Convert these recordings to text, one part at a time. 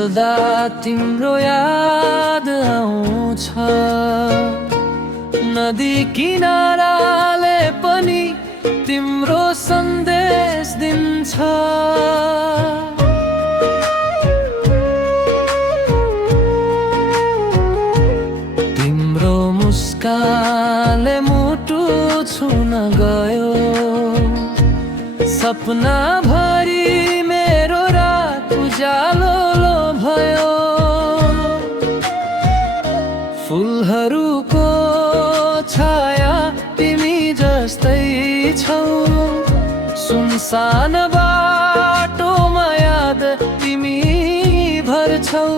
चल्दा तिम्रो याद आउँछ, नदी किनाराले पनि तिम्रो सन्देश दिन्छ। तिम्रो मुस्कानले मुटु छुन गयो, सपना भरि मेरो रात उज्यालो भयो। फुलहरूको छाया तिमी जस्तै छौ, सुनसान बाटोमा याद तिमी भर्छौ।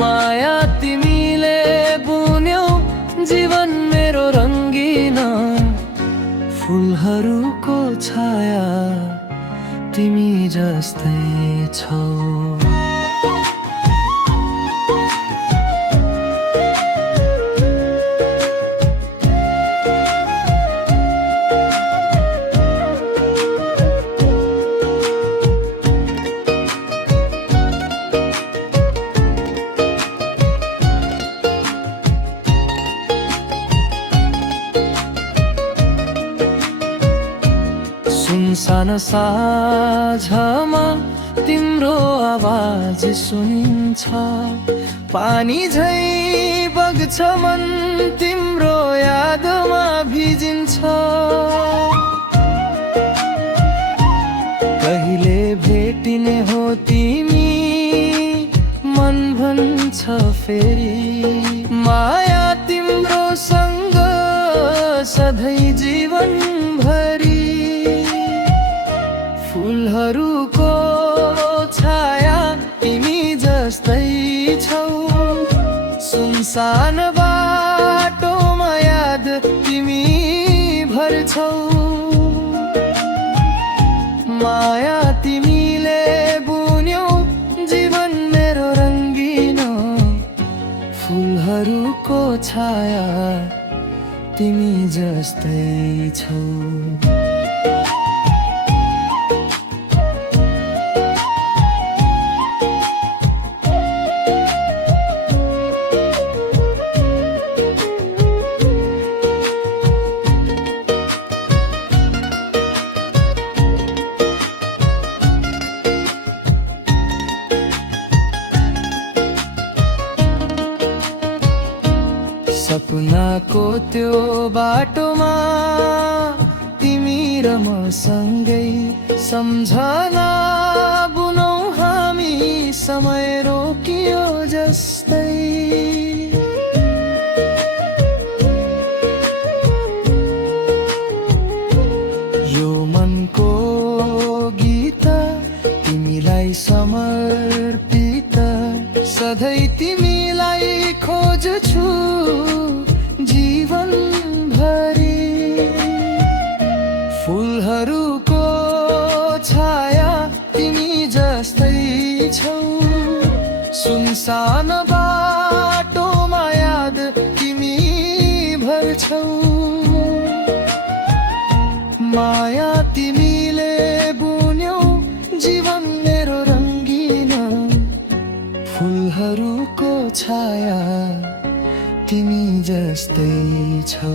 माया तिमीले बुन्यौ जीवन मेरो रङ्गिन, फुलहरूको छाया तिमी जस्तै छौ। सुनसान साँझमा तिम्रो आवाज सुनिन्छ, पानी झै बग्छ मन तिम्रो यादमा भिजिन्छ। कहिले भेटिने हो तिमी मन भन्छ फेरि, माया तिम्रो सँग सधैँ जीवन भरि। फुलहरूको छाया तिमी जस्तै छौ, सुनसान बाटोमा याद तिमी भर्छौ। माया तिमीले बुन्यौ जीवन मेरो रङ्गिन, फुलहरूको छाया तिमी जस्तै छौ। सपनाको त्यो बाटोमा तिमी र म सँगै, सम्झना बुनौ हामी समय रोकियो जस्तै। यो मनको गीत तिमीलाई समर्पित, सधैँ तिमीलाई खोज्छु जीवन भरि। फुलहरूको छाया तिमी जस्तै छौ, सुनसान बाटोमा याद तिमी भर्छौ। माया तिमीले बुन्यौ जीवन मेरो रङ्गिन, फुलहरूको छाया तिमी जस्तै छौ।